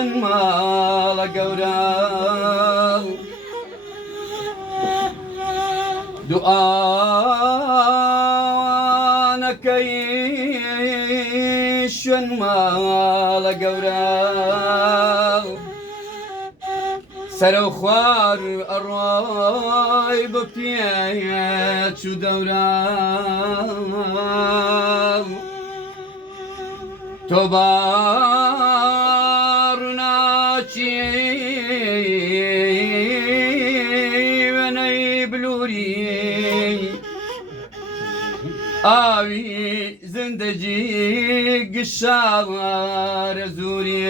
شوێن ماڵە گەورە دوعانەکەی شوێن ماڵە گەورە سەرە و خوار ئەڕۆی بە پێچ و دەورە تۆ باڕناچی وێنەی بلووری ئاوی زندگی گشارە زووری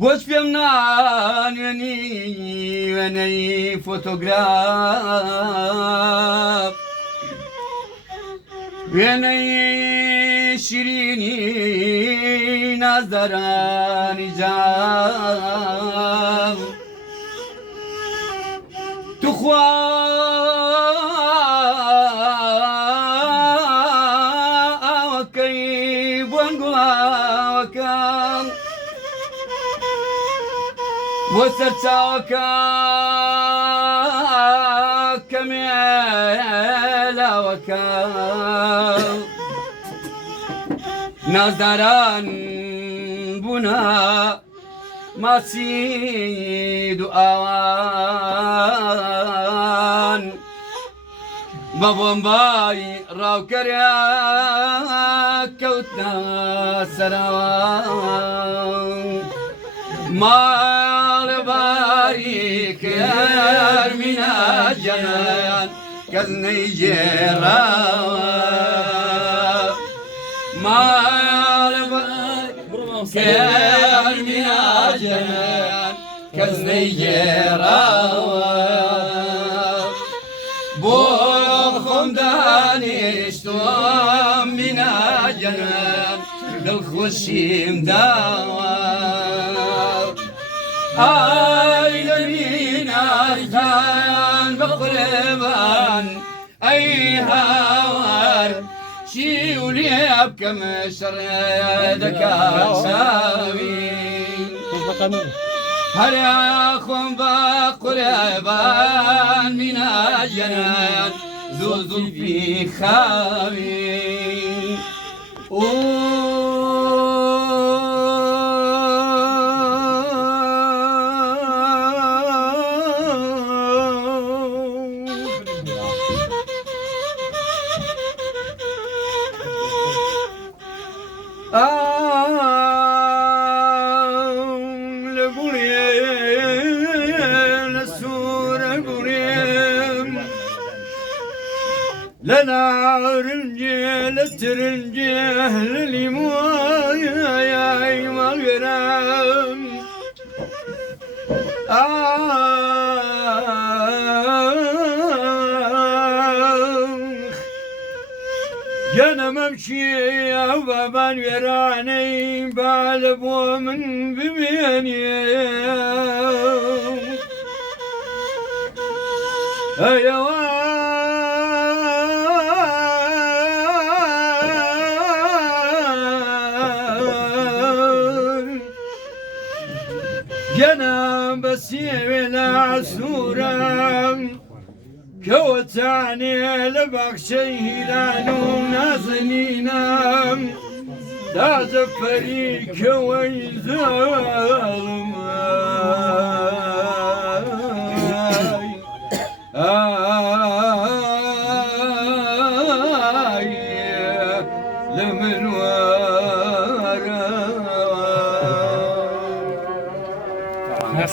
بۆچ پێم نانوێنی وێنەی فۆتۆگراف وێنەی شیرینی نازدارانی جان توخوا ئاوەکەی بۆنگواوەکەم بۆ سەرچاوەکە کەمێلاوەکە نازداران بوونا ماچی دوعاوان بە بۆمبای ڕاوکەرە کەوتنە سەراوان ماڵباری کەرمینە جەنان کەس نەیجێڕاوە ماڵباری کەرمینە جەنان کەس نەیجێڕاوە بۆ خۆم دانیشتووەم مینە جەنان دڵخۆشیم داوە ئای لەمینەکان بە قوربان ئەی هاوار چی و لێ بکەم شەڕێ دەکات چاوی هەریا خۆم بە قوربان مینە جەنان زوو زولفی خاوی لنارنجي لترنجي لليمون يا مغرم جانا ممشي وبابان ويراني بالبو من ببيني ايوا جناب سيولا سورم كوتاني لبخشيلانو نازنينم دا زفري كوي